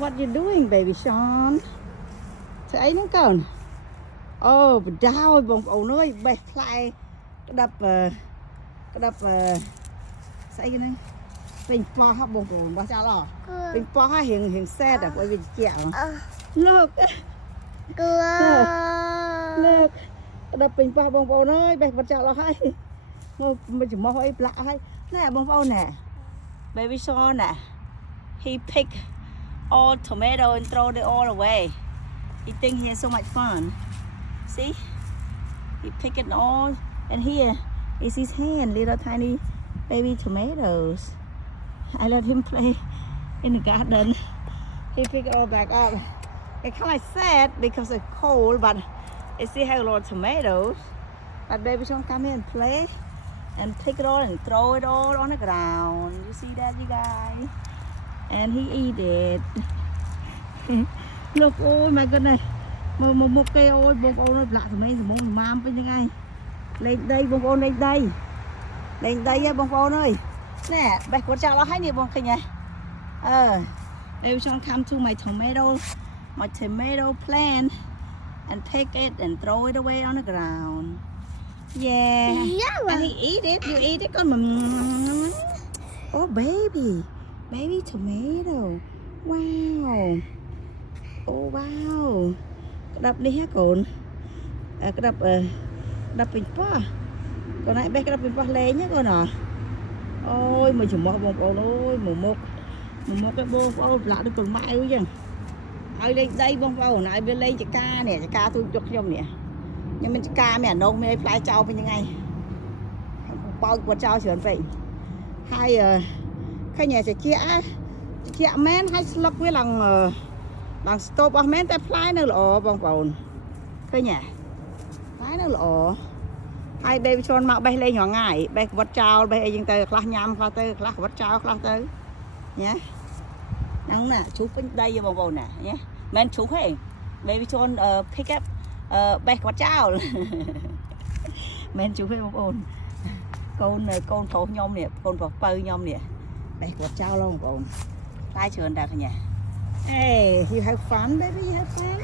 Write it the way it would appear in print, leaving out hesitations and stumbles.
What you doing, baby Sean? ស្អីហ្នឹងកូនអូបដោយបងប្អូនអើយបេះផ្លែក្តាប់ស្អីហ្នឹងពេញប៉ោះបងប្អូនបោះចាល់អពេញប៉ោះរៀងសែតឲ្យវាជាលើកក្តាប់ពេញប៉ោះបងប្អូនអើយបេះបោះចាល់អស់ហើយមកចំោះអីផ្លាក់ហើយណែបងប្អូនណែ baby Sean ណែ he pick all tomato and throw it all away. He think he has so much fun. See? He pick it all, and here is his hand, little tiny baby tomatoes. I let him play in the garden. He pick it all back up. It's kind of sad because it's cold, but it still has a lot of tomatoes. But baby Sean come here and play and pick it all and throw it all on the ground. You see that, you guys? And he eat it. Look, oh my goodness. Một cây ôi bông ôi nó lạ thì mấy món mam bên ngay. Lên đây bông ôi lên đây. Lên đây á bông ôi ơi. Nè, bạch của cháu nó hay nhiều bông khinh nhỉ. Baby Sean come to my tomato plant and pick it and throw it away on the ground. Yeah. And he eat it. You eat it con mà. Oh baby tomato. Wow. Oh wow. Đập đi ha cồn. Cái đập bình po. Còn lại bé cái đập bình po lên nhá con à. Ôi mình chỉ một bông ôi một cái bông lạ được còn mãi luôn chứ. Ai lên đây bông bầu này bên lên chả ca nè, chả ca tôi chụp trong nè. Nhưng mình chả ca mẹ nông mẹ phải trao bên như ngay. Bao của trao sườn vậy. Hai cái nhà sẽ chia men hai slug với lần bằng stop ở men tay fly nữa lọ bông bồn cái nhà fly nữa lọ hai baby Sean mạo bay lên nhỏ ngải bay vật trao bay dừng từ class nhám class tư class vật trao class tư nhé nắng nè chú bên đây bông bồn nè nhé men chú hay baby Sean pick up bay vật trao men chú hay bông bồn con thổ nhom nè con vật pơ nhom nè bay vật trao luôn bông fly sườn ra cả nhà. Hey, you have fun, baby? You have fun?